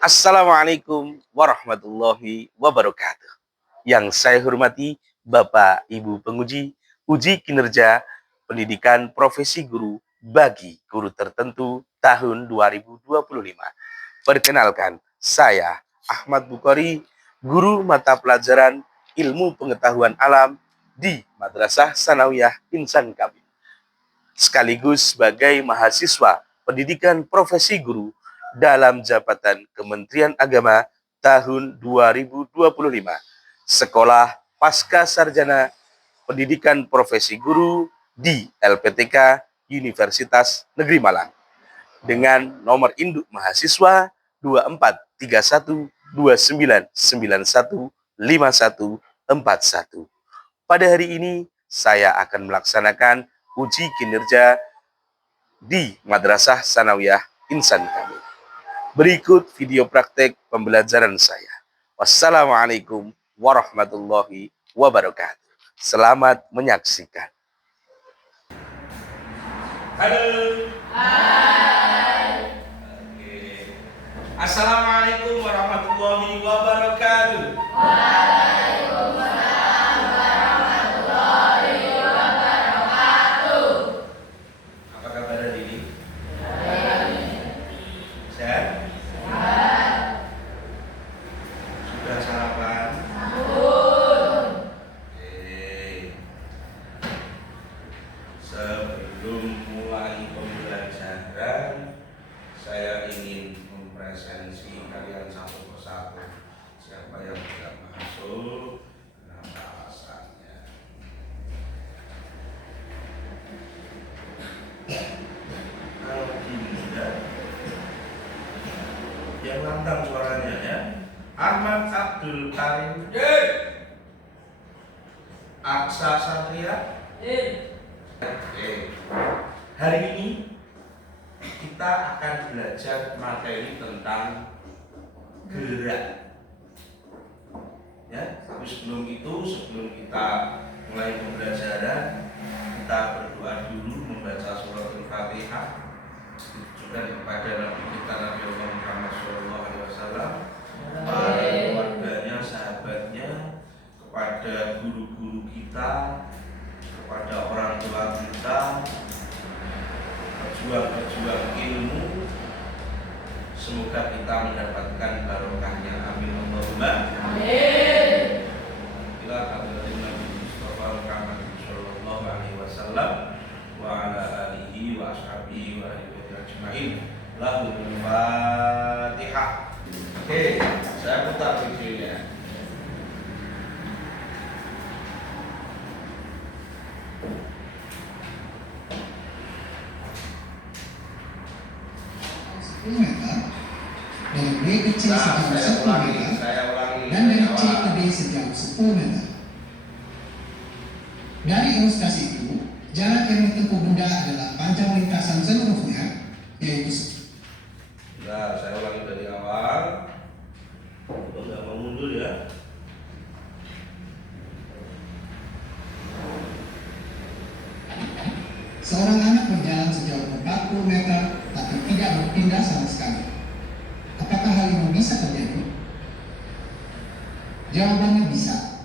Assalamualaikum warahmatullahi wabarakatuh. Yang saya hormati Bapak Ibu penguji uji kinerja pendidikan profesi guru bagi guru tertentu tahun 2025. Perkenalkan, saya Ahmad Bukhari, guru mata pelajaran Ilmu Pengetahuan Alam di Madrasah Sanawiyah Insan Kamil, sekaligus sebagai mahasiswa pendidikan profesi guru dalam jabatan Kementerian Agama tahun 2025. Sekolah Pasca Sarjana Pendidikan Profesi Guru di LPTK Universitas Negeri Malang dengan nomor induk mahasiswa 243129915141. Pada hari ini saya akan melaksanakan uji kinerja di Madrasah Sanawiyah Insan Kamil. Berikut video praktek pembelajaran saya. Wassalamualaikum warahmatullahi wabarakatuh. Selamat menyaksikan. Halo. Hai. Oke. Assalamualaikum warahmatullahi wabarakatuh. Waalaikumsalam warahmatullahi wabarakatuh. Apa kabar hari ini? Sehat? Sudah sarapan? Oke. Sebelum mulai pembelajaran, saya ingin mempresentasi kalian satu persatu. Siapa yang tidak masuk, kenapa alasannya? Kalau tidak, yang lantang suaranya ya. Ahmad Abdul Karim, Aksa Satria. Oke. Hari ini kita akan belajar materi tentang gerak. Ya, tapi sebelum kita mulai pembelajaran, kita berdoa dulu membaca surat Al-Fatihah ditujukan kepada Nabi kita Nabi Muhammad SAW, para keluarganya, sahabatnya, kepada guru-guru kita, kepada orang tua kita, pejuang-pejuang ilmu. Semoga kita mendapatkan barokahnya. Amin Allahumma amin. Ila hadratin Nabi Mustafa Muhammad sallallahu alaihi wasallam wa ala alihi wa ashabihi wa alihi ajmain. Lahul Fatihah. Oke, saya putar videonya. Dari B ke C sejauh 10 meter dan dari C ke D sejauh 10 meter. Dari ilustrasi itu, jarak yang ditempuh benda adalah panjang lintasan seluruhnya, yaitu. Nah, saya ulangi dari awal. Enggak mau mundur ya. Seorang anak berjalan sejauh 40 meter tapi tidak berpindah sama sekali. Apakah hal ini bisa terjadi? Jawabannya bisa.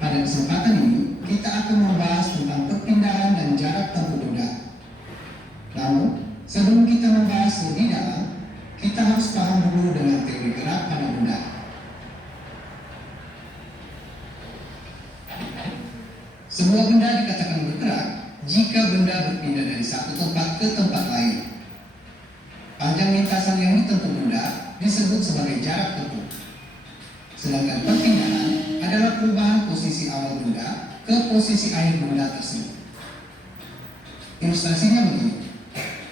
Pada kesempatan ini, kita akan membahas tentang perpindahan dan jarak tempuh benda. Namun, sebelum kita membahas lebih dalam, kita harus paham dulu dengan teori gerak pada benda. Semua benda dikatakan bergerak jika benda berpindah dari satu tempat ke tempat lain. Panjang lintasan yang ditempuh benda disebut sebagai jarak tempuh. Sedangkan perpindahan adalah perubahan posisi awal benda ke posisi akhir benda tersebut. Ilustrasinya begini.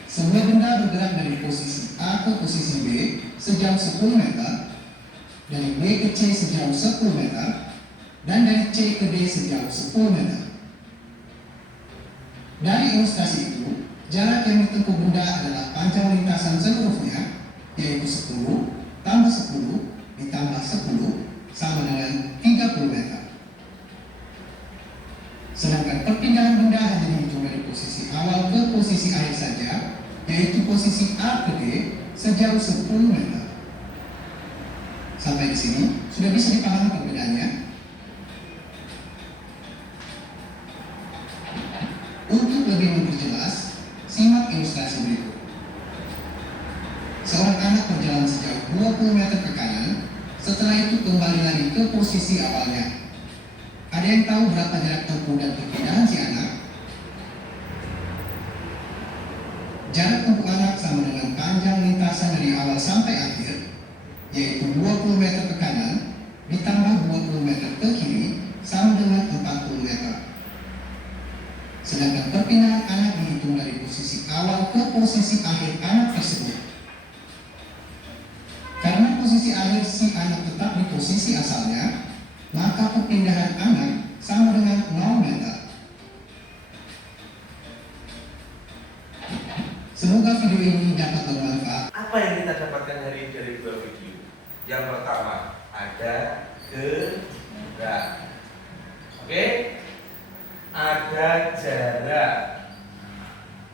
Semua benda bergerak dari posisi A ke posisi B sejauh 10 meter, dari B ke C sejauh 10 meter, dan dari C ke D sejauh 10 meter. Dari ilustrasi itu, jarak yang ditempuh benda adalah panjang lintasan seluruhnya, yaitu 10 tambah 10 ditambah 10 sama dengan 30 meter. Sedangkan perpindahan benda hanya dihitung dari posisi awal ke posisi akhir saja, yaitu posisi A ke D sejauh 10 meter. Sampai di sini sudah bisa dipahami perbedaannya? Untuk lebih memperjelas, simak ilustrasi berikut. Seorang anak berjalan sejauh 20 meter ke kanan, setelah itu kembali lagi ke posisi awalnya. Ada yang tahu berapa jarak tempuh dan perpindahan si anak? Jarak tempuh anak sama dengan panjang lintasan dari awal sampai akhir, yaitu 20 meter ke kanan ditambah 20 meter ke kiri sama dengan 40 meter. Sedangkan perpindahan anak dihitung dari posisi awal ke posisi akhir anak tersebut. Karena posisi akhir si anak tetap di posisi asalnya, maka perpindahan anak sama dengan 0 meter. Semoga video ini dapat bermanfaat. Apa yang kita dapatkan dari dua video? Yang pertama, ada gerak. Oke? Ada jarak.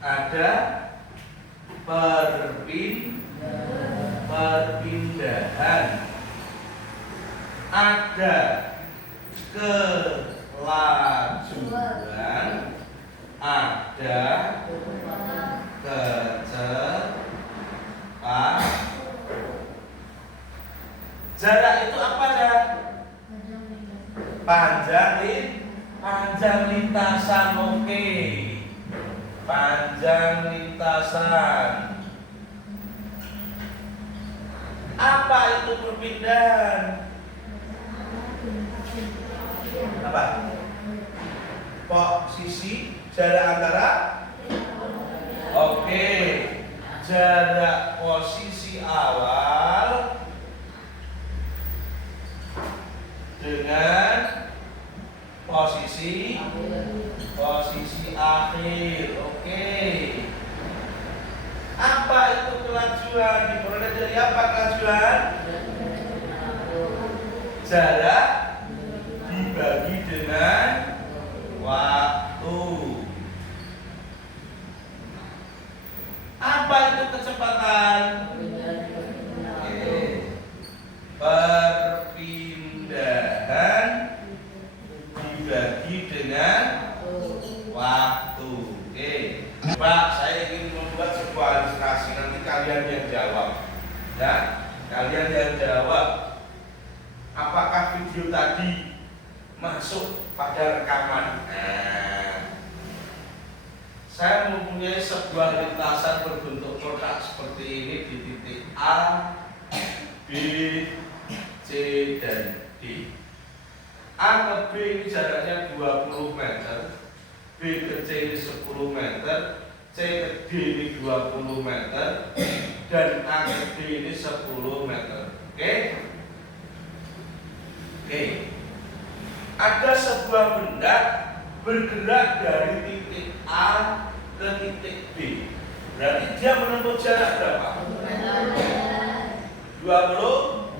Ada perpindahan. Ada kelajuan. Ada kecepatan. Jarak itu apa, Dan? Panjang lintasan. Oke. Panjang lintasan. Apa itu perpindahan? Apa? Posisi jarak antara. Oke, jarak posisi awal dengan posisi akhir. Oke. Apa itu kelajuan? Diperoleh dari apa kelajuan? Jarak dibagi dengan waktu. Apa itu kecepatan? Perpindahan dibagi dengan waktu. Oke. Pak, saya ingin membuat sebuah ilustrasi. Nanti kalian yang jawab. Ya, kalian yang jawab. Apakah video tadi masuk pada rekaman? Saya mempunyai sebuah lintasan berbentuk kotak seperti ini di titik A, B, C, dan D. A ke B ini jaraknya 20 meter, B ke C ini 10 meter, C ke D ini 20 meter, dan A ke D ini 10 meter. Oke? Oke. Ada sebuah benda bergerak dari titik A ke titik B. Berarti dia menempuh jarak berapa? 20.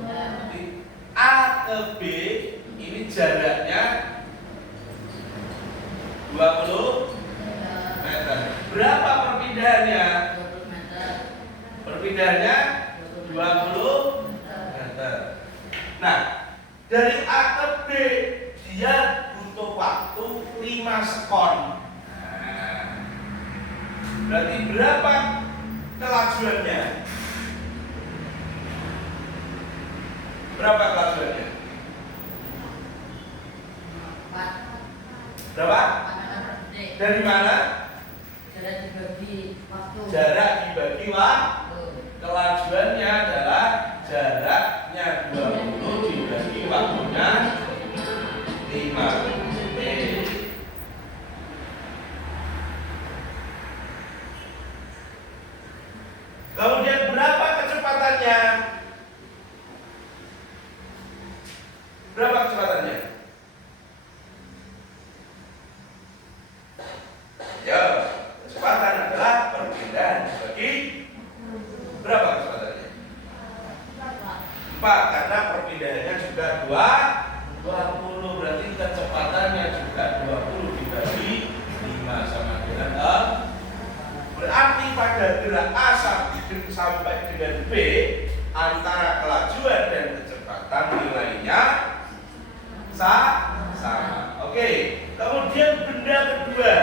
A ke B ini jaraknya 20 meter. Berapa perpindahannya? Perpindahannya 20 meter. Nah, dari A ke B dia butuh waktu 5 sekon. Berarti berapa kelajuannya? Berapa kelajuannya? Berapa? Dari mana? Jarak dibagi waktu. Kelajuannya adalah jaraknya 20 dibagi waktunya 5. Kemudian berapa kecepatannya? Berapa kecepatannya? Ya, kecepatan adalah perpindahan bagi berapa kecepatannya? 4, karena perpindahannya juga 20, berarti kecepatannya juga 20 dibagi 5 sama dengan 4. Berarti pada gerak A sampai dengan B, antara kelajuan dan kecepatan kecepatan nilainya sama. Oke, kemudian benda kedua.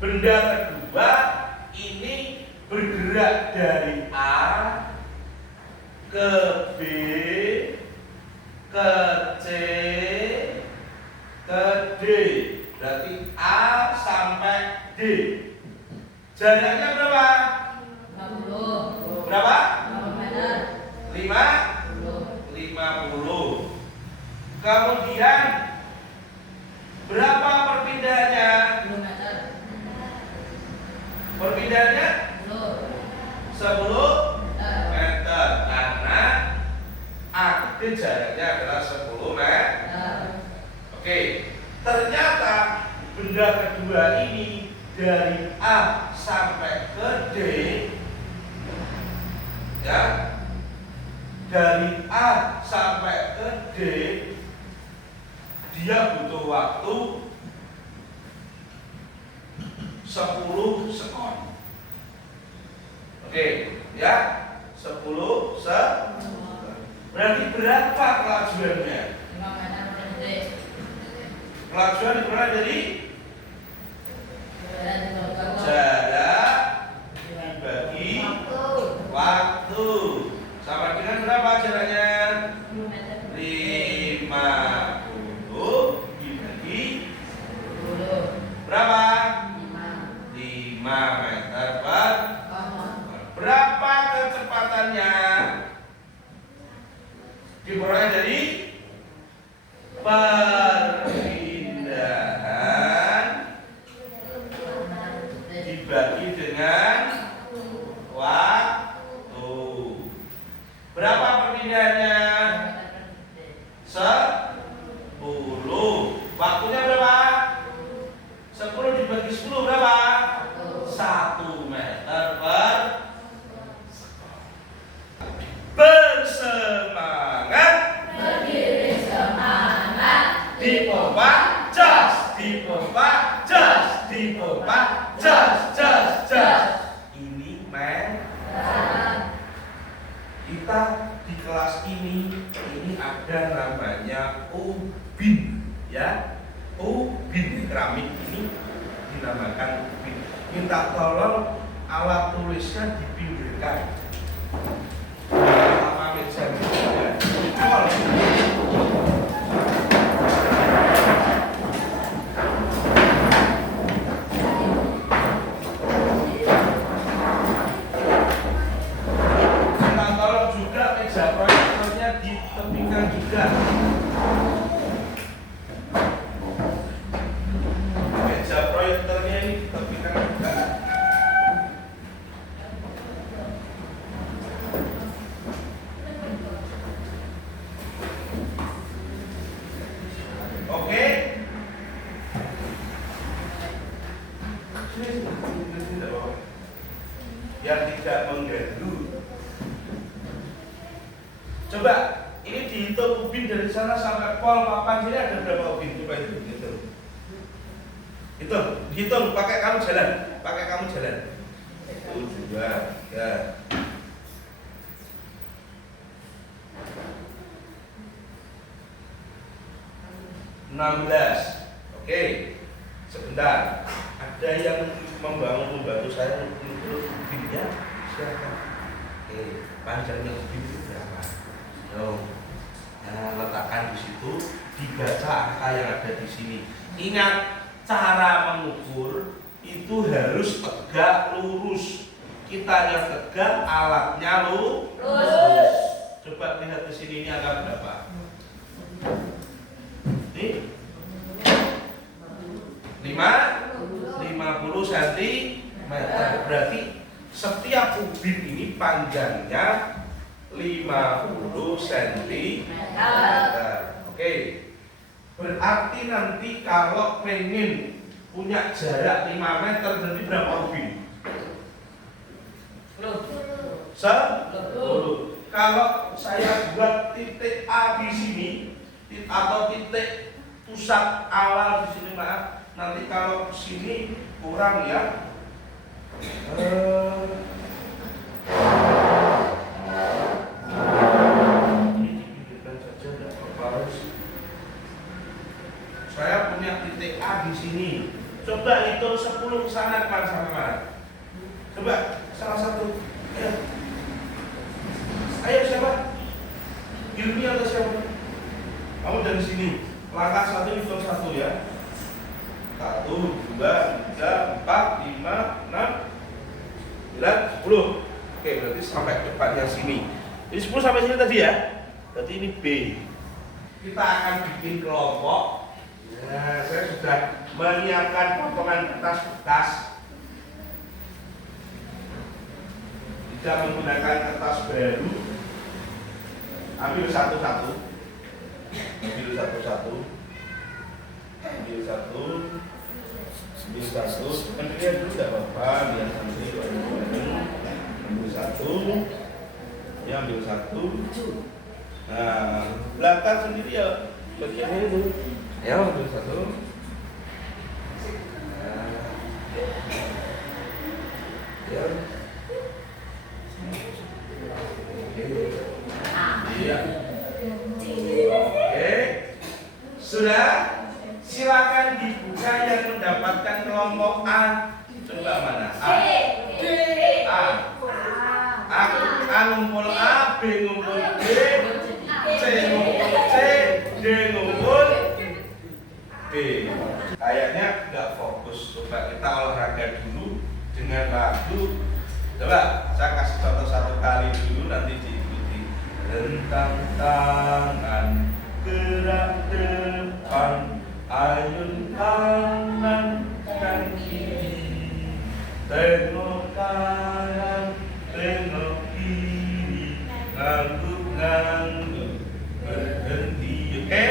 Benda kedua ini bergerak dari A ke B ke C ke D. Berarti A sampai D. Jaraknya berapa? 50. Berapa? 50 meter. 50. Kemudian berapa perpindahannya? 10 meter. Perpindahannya 10 meter karena aktif jaraknya adalah 10 meter. Oke, ternyata benda kedua ini dari A sampai ke D, ya, dari A sampai ke D, dia butuh waktu 10 sekon. Oke, ya, 10 sekon. Berarti berapa kelajuannya? 5 meter per detik. Kelajuan dikurang dari Jarak dibagi waktu. Sama dengan berapa jaraknya? 10 meter. 50 dibagi 10. berapa? 5. 5 meter per. Kosong. Berapa kecepatannya? Dikurang dari perpindahan dibagi dengan waktu. Berapa perpindahannya? 10. Waktunya berapa? 10 dibagi 10 berapa? 1 meter per. Bersemangat, Berdiri semangat. dipompa, jas, dipompa, jas, dipompa, jas, jas, jas. Ini kita di kelas ini ada namanya ubin, ya. Ubin keramik ini dinamakan ubin. Minta tolong alat tulisnya dipinggirkan. Sama meja ya. Minta tolong juga meja proyektornya ditepikan juga. Meja proyektornya ini ditepikan juga. Oke. Yang tidak mengganggu. Coba ini dihitung ubin dari sana sampai pol papan sini ada berapa ubin? Coba itu hitung. Hitung pakai kamu jalan. 1, 2, 3. 16. Oke, sebentar. Ada yang membantu saya untuk ubinnya? Silakan. Oke, panjangnya ubin itu berapa? Letakkan di situ, dibaca angka yang ada di sini. Ingat, cara mengukur itu harus tegak lurus. Kita yang tegak, alatnya lurus. Coba lihat di sini, ini angka berapa? Ini 50 cm. Berarti setiap ubin ini panjangnya 50 cm. Oke. Berarti nanti kalau pengen punya jarak 5 meter berarti berapa ubin? 10. Kalau saya buat titik A di sini atau titik pusat awal di sini, maaf, nanti kalau sini kurang ya. Ini salah satu. Ayo. Ayo siapa? Ilmi atau siapa? Kamu dari sini. Langkah 1 hitung 1 ya. 1, 2, 3, 4, 5, 6, 9, 10. Oke, berarti sampai depannya sini. Ini 10 sampai sini tadi ya. Berarti ini B. Kita akan bikin kelompok. Ya, saya sudah menyiapkan potongan kertas bekas. Tidak menggunakan kertas baru. Ambil satu-satu. Ambil satu-satu. Ambil satu. Ambil satu. Pendirian dulu tidak apa-apa. Biar nanti ambil satu. Ya, ambil satu. Nah, belakang sendiri ya. Bagian ini dulu. Ya, ambil satu. Nah. Ya. Iya. Oke. Sudah? Silakan dibuka yang mendapatkan kelompok A. Coba mana? A. A. A ngumpul A, B ngumpul B, C ngumpul C, D ngumpul B. Kayaknya nggak fokus. Coba kita olahraga dulu dengan lagu. Coba saya kasih contoh 1 kali dulu, nanti diikuti. Rentang tangan, gerak depan, ayun kanan dan kiri, tengok kanan, tengok kiri, ngangguk-ngangguk, berhenti. Oke?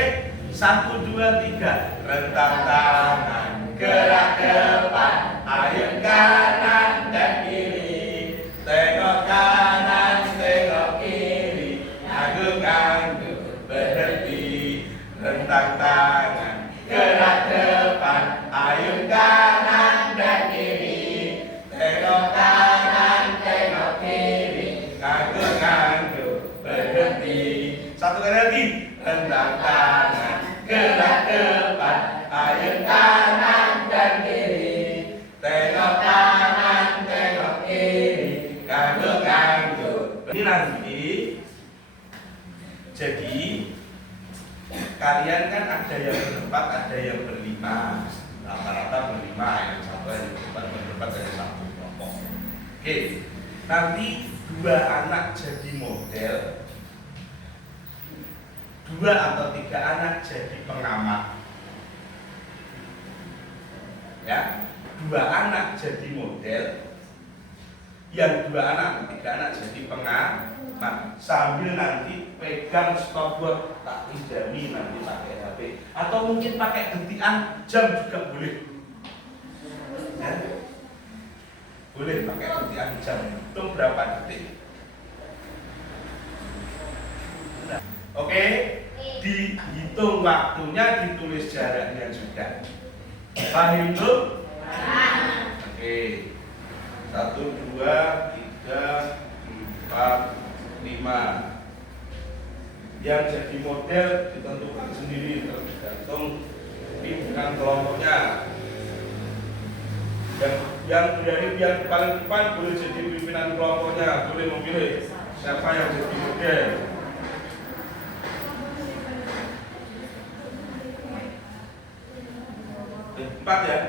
1, 2, 3. Rentang tangan, gerak depan, ayun kanan dan kiri, tengok kanan, tengok kiri, ngangguk-ngangguk, berhenti. Rentang tangan, gerak depan, ayun kanan dan kiri, tengok kanan, tengok kiri, ngangguk-ngangguk, berhenti. 1 kali lagi. Rentang tangan, gerak depan, ayun kanan dan kiri, tengok kanan, tengok kiri, ngangguk-ngangguk. Ini nanti jadi kalian kan ada yang berempat, ada yang berlima. Rata-rata berlima, yang satu yang berempat dari 1 kelompok. Oke, nanti 2 anak jadi model, 2 atau 3 anak jadi pengamat. Ya, 2 anak jadi model, yang 2 anak atau 3 anak jadi pengamat. Sambil nanti pegang stopwatch, tak pinjami nanti pakai HP, atau mungkin pakai gentian jam juga boleh. Ya? Boleh pakai gentian jam, hitung berapa detik. Nah, oke, dihitung waktunya, ditulis jaraknya juga. Paham belum? Oke. 1, 2, 3, 4, 5. Yang jadi model ditentukan sendiri tergantung pimpinan kelompoknya. Yang dari pihak paling depan boleh jadi pimpinan kelompoknya, boleh memilih siapa yang jadi model. Empat ya.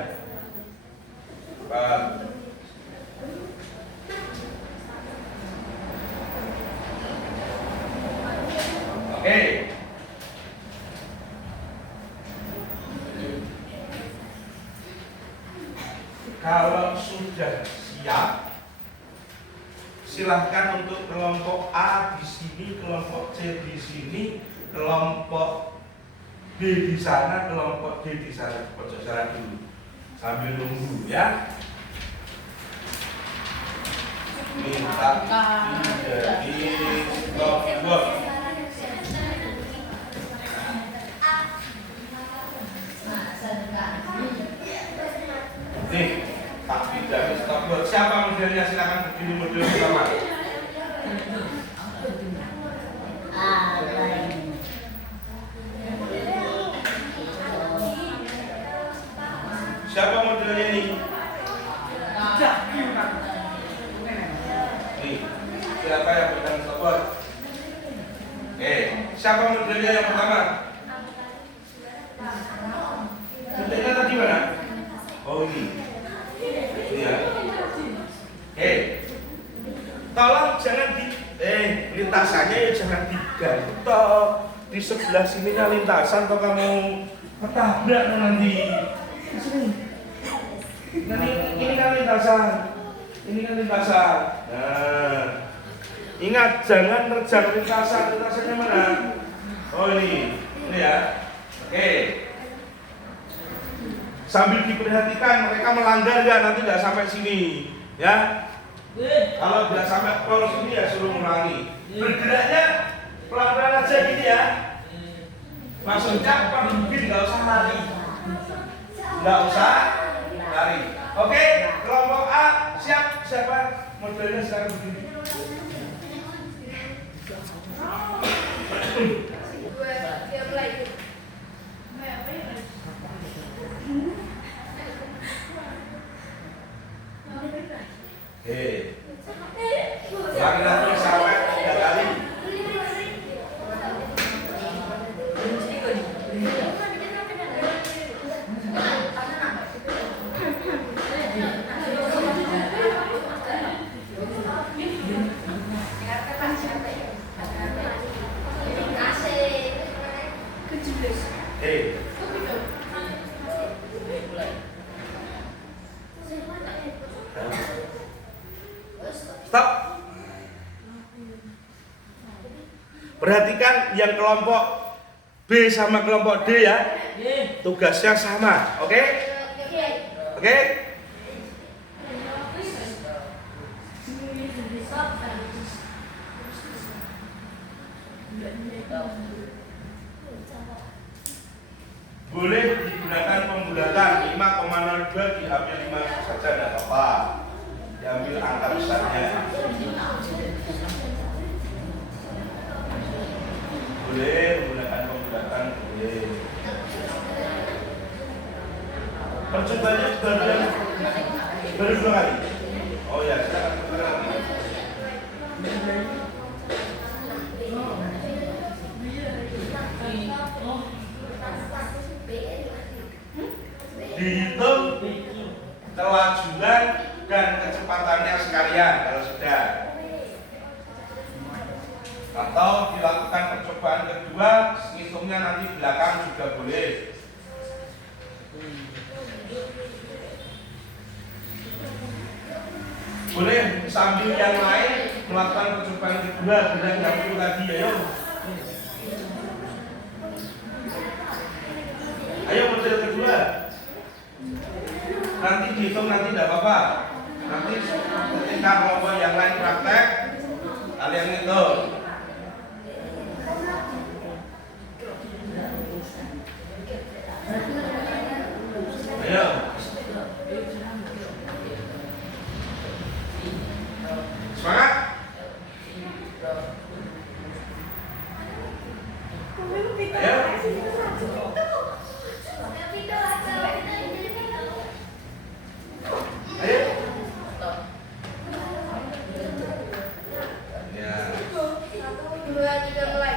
4. Oke. Kalau sudah siap, silahkan untuk kelompok A di sini, kelompok C di sini, kelompok B di sana, kelompok D di sana. Pojok sana dulu sambil nunggu ya. Minta menjadi stopwatch. Nih, tak pinjami stopwatch. Siapa modelnya? Silakan berdiri model pertama. Siapa modelnya ini? siapa yang pegang stopwatch? Oke, siapa modelnya yang pertama? Modelnya tadi mana? Oh ini. Ini ya. Oke. Tolong jangan lintasannya ya jangan diganti toh. Di sebelah sininya lintasan toh kamu ketabrak nanti. Nah, ini kan lintasan. Ini kan lintasan. Nah, ingat jangan nerjang lintasan. Lintasannya mana? Oh ini ya. Oke. Sambil diperhatikan mereka melanggar nggak, nanti nggak sampai sini, ya. Kalau nggak sampai pol sini ya suruh ngulangi. Bergeraknya pelan-pelan aja gini ya. Maksudnya mungkin nggak usah lari, nggak usah lari. Oke, kelompok A siap. Siapa modelnya sekarang begini? Yang nanti sampai 3 kali. Stop. Perhatikan yang kelompok B sama kelompok D ya. Tugasnya sama, oke? Oke? Boleh digunakan pembulatan 5,02 diambil 5 saja tidak apa-apa. Diambil angka besarnya. Boleh menggunakan pembulatan, boleh. Percobanya baru 2 kali. Oh ya, silakan coba lagi. Dihitung kelajuan dan kecepatannya sekalian kalau sudah. Atau dilakukan percobaan kedua, ngitungnya nanti belakang juga boleh. Boleh sambil yang lain melakukan percobaan kedua dengan yang itu tadi, ayo. Ayo model kedua. Nanti dihitung nanti tidak apa-apa. Nanti ketika kelompok yang lain praktek, kalian ngitung. Ayo. Semangat. Ayo. Ayo. Ya. 2, 3 mulai.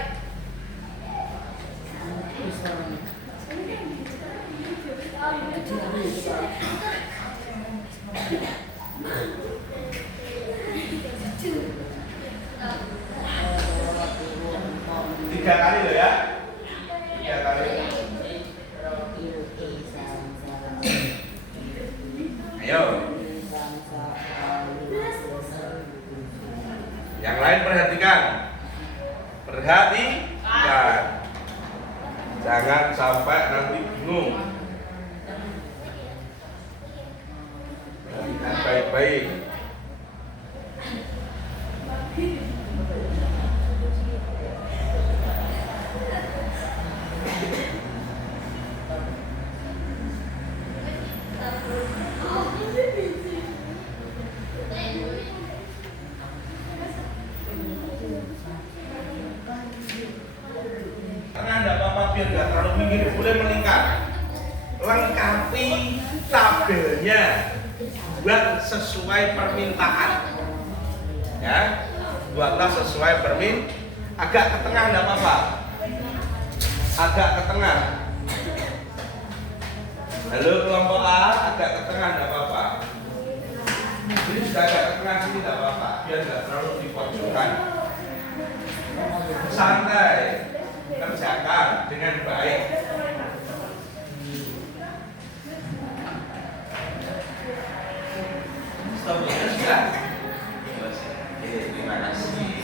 Tiga kali loh ya. 3 kali. Ayo. Yang lain perhatikan. Perhatikan. Jangan sampai nanti bingung. Perhatikan baik-baik. Karena tidak apa-apa biar nggak terlalu minggir, boleh melingkar. Lengkapi tabelnya buat sesuai permintaan. Ya, dua tas sesuai permin. Agak ke tengah enggak apa-apa. Agak ke tengah. Halo kelompok A, agak ke tengah enggak apa-apa. Jadi sudah agak ke tengah sini enggak apa-apa, biar enggak terlalu di pojokan. Santai, kerjakan dengan baik. Stop ya, sudah. Oke, terima kasih.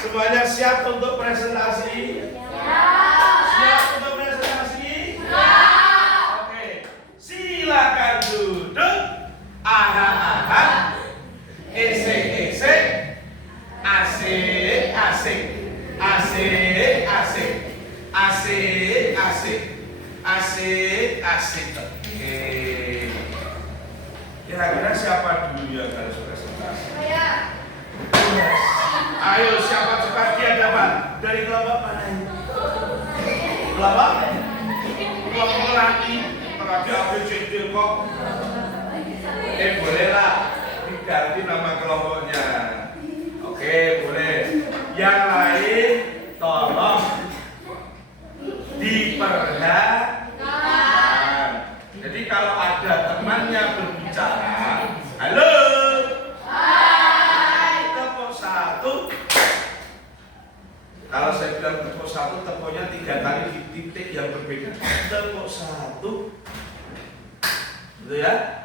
Semuanya siap untuk presentasi? Siap untuk presentasi? Oke, silakan duduk. Aha. Esek. Asik. Oke. Kira-kira siapa dulu yang harus presentasi? Ayo siapa cepat dia dapat dari kelompok mana ini? Kelompok laki ABCD kok. Bolehlah diganti nama kelompoknya. Oke, boleh. Yang lain tolong diperhatikan. Jadi kalau ada temannya berbicara, halo. Kalau saya bilang tepuk satu, tepuknya 3 kali di titik yang berbeda. Tepuk satu, gitu ya?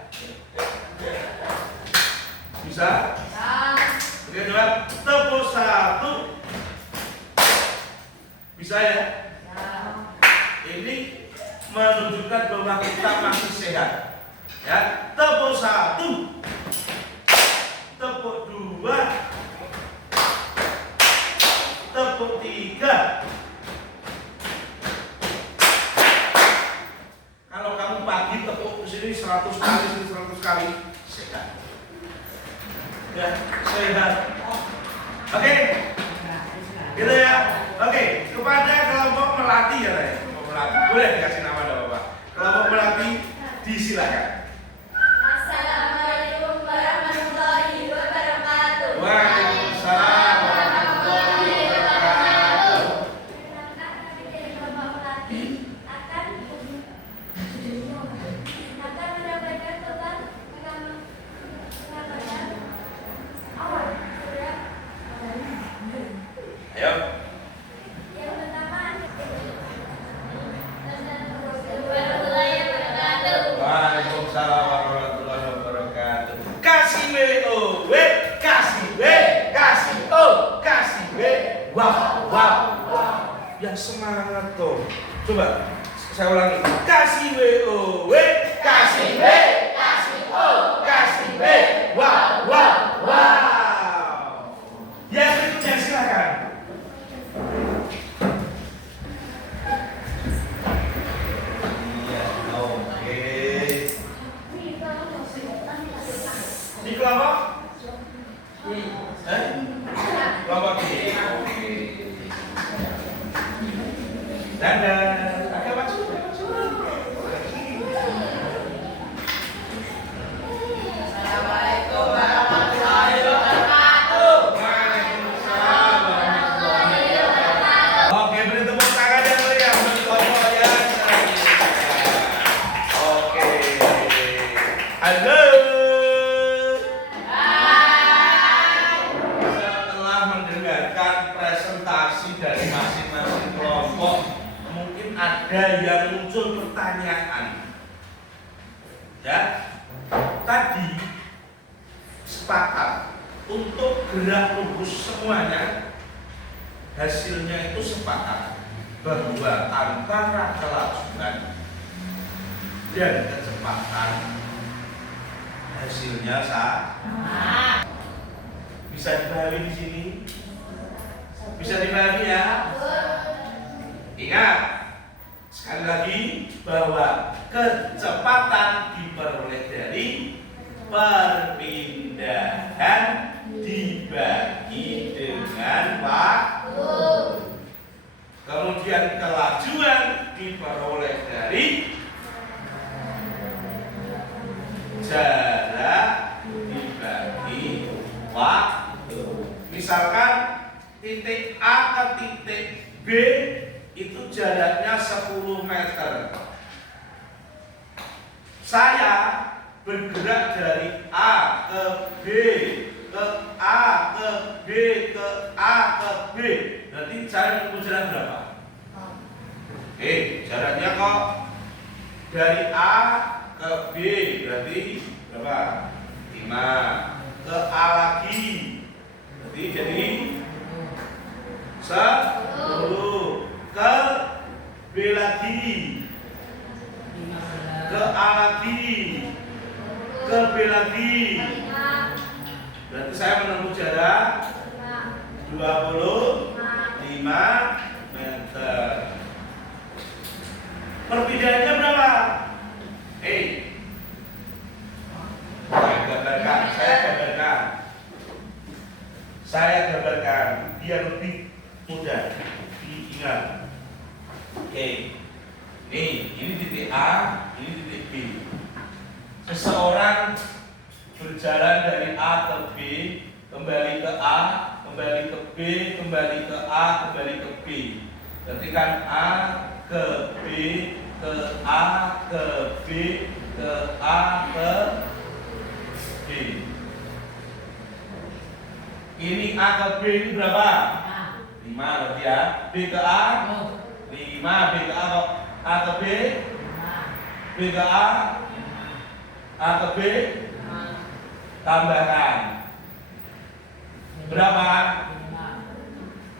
Bisa? Oke, coba tepuk satu. Bisa ya? Ini menunjukkan bahwa kita masih sehat. Ya, tepuk satu, tepuk dua. Tepuk 3. Kalau kamu pagi tepuk di sini 100 kali, sini 100 kali, sehat. Ya, sehat. Oke, gitu ya. Oke, kepada kelompok melati ya, kelompok melati. Boleh dikasih nama ada Bapak. Kelompok melati, disilakan. Assalamualaikum warahmatullahi wabarakatuh. Waalaikumsalam. Semangat tuh. Coba saya ulangi. Kasih WO, kasih W, kasih O, kasih B. Wow. Yang berikutnya silakan. Iya, oke. Di kelompok? Kelompok B. Dadah. Agak maju. mendengarkan presentasi dari masing-masing kelompok, mungkin ada yang muncul pertanyaan. Ya, tadi sepakat untuk gerak lurus semuanya, hasilnya itu sepakat bahwa antara kelajuan dan kecepatan hasilnya sama. Bisa dipahami di sini? Bisa dipahami ya? Ingat sekali lagi bahwa kecepatan diperoleh dari perpindahan dibagi dengan waktu. Kemudian kelajuan diperoleh dari jarak dibagi waktu. Misalkan titik A ke titik B itu jaraknya 10 meter. Saya bergerak dari A ke B, ke A ke B, ke A ke B. Berarti saya menempuh jarak berapa? Jaraknya kok dari A ke B berarti berapa? 5. Ke A lagi berarti jadi 10. Ke B lagi, ke A lagi, ke B lagi. Berarti saya menempuh jarak 25 meter. Perbedaannya berapa? Saya gambarkan biar lebih mudah diingat. Ini titik A, ini titik B. Seseorang berjalan dari A ke B, kembali ke A, kembali ke B, kembali ke A, kembali ke B. Ketikkan A ke B, ke A, ke B, ke A, ke B. Ini A ke B ini berapa? 5 berarti ya. B ke A 5, B ke A ke B, B ke A ke B, tambahkan berapa?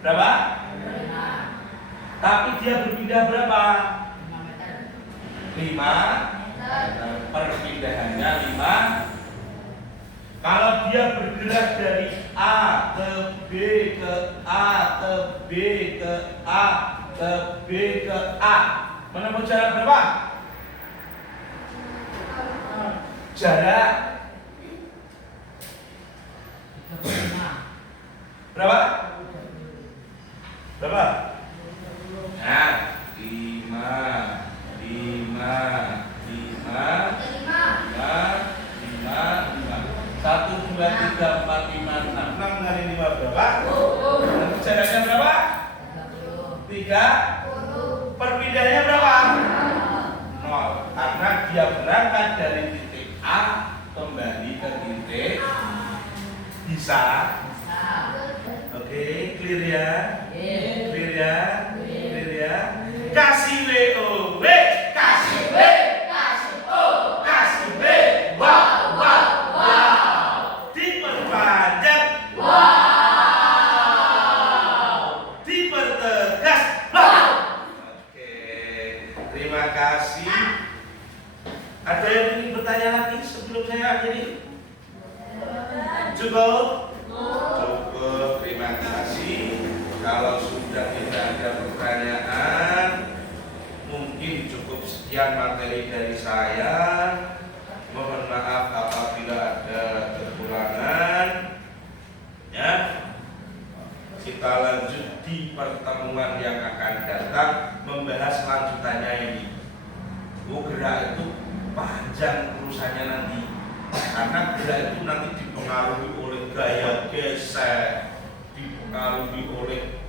Berapa? Tapi dia berpindah berapa? 5 perpindahannya 5. Kalau dia bergerak dari A ke B ke A ke B ke A ke B ke A, menempuh jarak berapa? Jarak berapa? Berapa? Nah, 5 1, 2, 3, 4, 5, 6 kali 5 berapa? Jaraknya berapa? 3. Perpindahannya berapa? 0. Karena dia berangkat dari titik A kembali ke titik bisa. Oke, clear ya? Clear ya? Clear ya? Kasih WO, kasih W, kasih O, kasih B. Wow, wow, wow. Diperpanjang. Wow. Dipertegas. Wow. Oke, terima kasih. Ada yang ingin bertanya lagi sebelum saya akhiri? Cukup? Cukup, terima kasih. Kalau sudah tidak ada pertanyaan, mungkin cukup sekian materi dari saya. Mohon maaf apabila ada kekurangan. Ya, kita lanjut di pertemuan yang akan datang membahas lanjutannya ini. Gerak itu panjang urusannya nanti, karena gerak itu nanti dipengaruhi oleh gaya geser, dipengaruhi oleh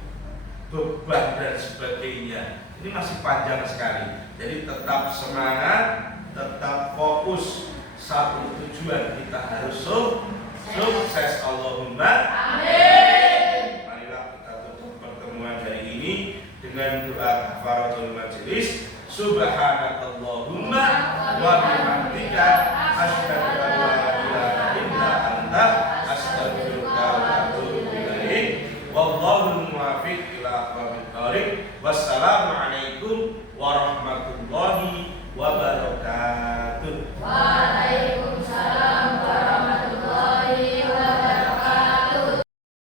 beban dan sebagainya. Ini masih panjang sekali. Jadi tetap semangat, tetap fokus. Satu tujuan kita harus sukses. Allahumma amin. Marilah kafaratul majlis. Subhanakallahumma wa bihamdika asyhadu an la ilaha illa anta astaghfiruka wa atubu ilaik. Wallahul muwaffiq ila aqwamit thoriq. Wassalamu alaikum warahmatullahi wabarakatuh.